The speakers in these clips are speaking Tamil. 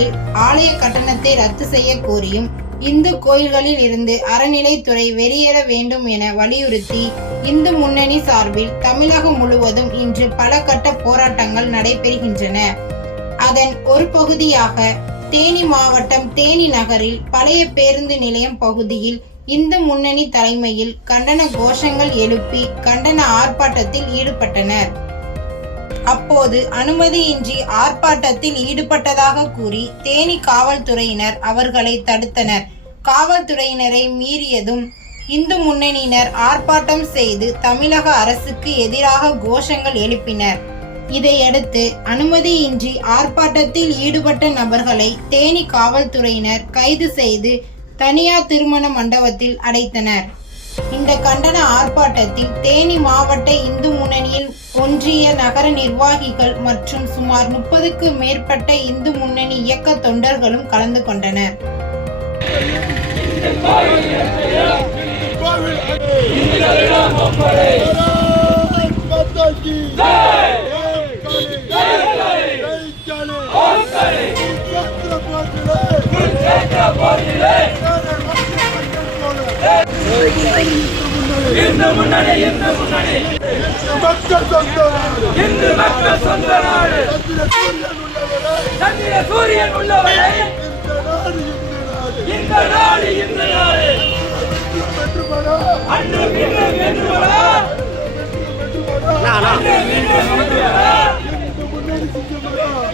கோயில்களில் ஆலய கட்டணத்தை ரத்து செய்ய கோரியும் இந்து கோயில்களில் இருந்து அறநிலைத்துறை வெளியேற வேண்டும் என வலியுறுத்தி இந்து முன்னணி சார்பில் தமிழகம் முழுவதும் இன்று பல கட்ட போராட்டங்கள் நடைபெறுகின்றன. அதன் ஒரு பகுதியாக தேனி மாவட்டம் தேனி நகரில் பழைய பேருந்து நிலையம் பகுதியில் இந்து முன்னணி தலைமையில் கண்டன கோஷங்கள் எழுப்பி கண்டன ஆர்ப்பாட்டத்தில் ஈடுபட்டனர். அப்போது அனுமதியின்றி ஆர்ப்பாட்டத்தில் ஈடுபட்டதாக கூறி தேனி காவல்துறையினர் அவர்களை தடுத்தனர். காவல்துறையினரை மீறியதும் இந்து முன்னணியினர் ஆர்ப்பாட்டம் செய்து தமிழக அரசுக்கு எதிராக கோஷங்கள் எழுப்பினர். இதையடுத்து அனுமதியின்றி ஆர்ப்பாட்டத்தில் ஈடுபட்ட நபர்களை தேனி காவல்துறையினர் கைது செய்து தனியார் திருமண மண்டபத்தில் அடைத்தனர். இந்த கண்டன ஆர்ப்பாட்டத்தில் தேனி மாவட்ட இந்து முன்னணியில் ஒன்றிய நகர நிர்வாகிகள் மற்றும் சுமார் 30க்கு மேற்பட்ட இந்து முன்னணி இயக்க தொண்டர்களும் கலந்து கொண்டனர். இந்து முன்னணி மக்கள் சொந்த நாடு சந்திர சூரியன் உள்ளவரை இந்த நாடு அன்று மீண்டும் வென்றுவரா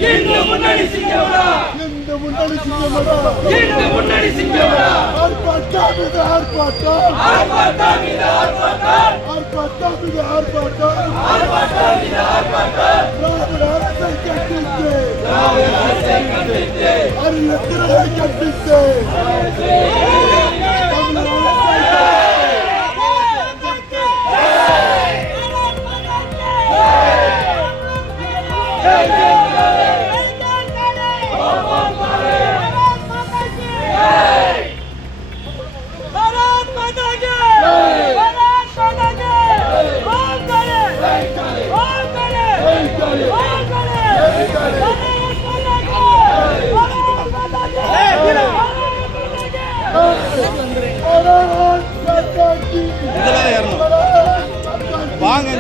இந்து முன்னணி சிங்கமடா வாங்க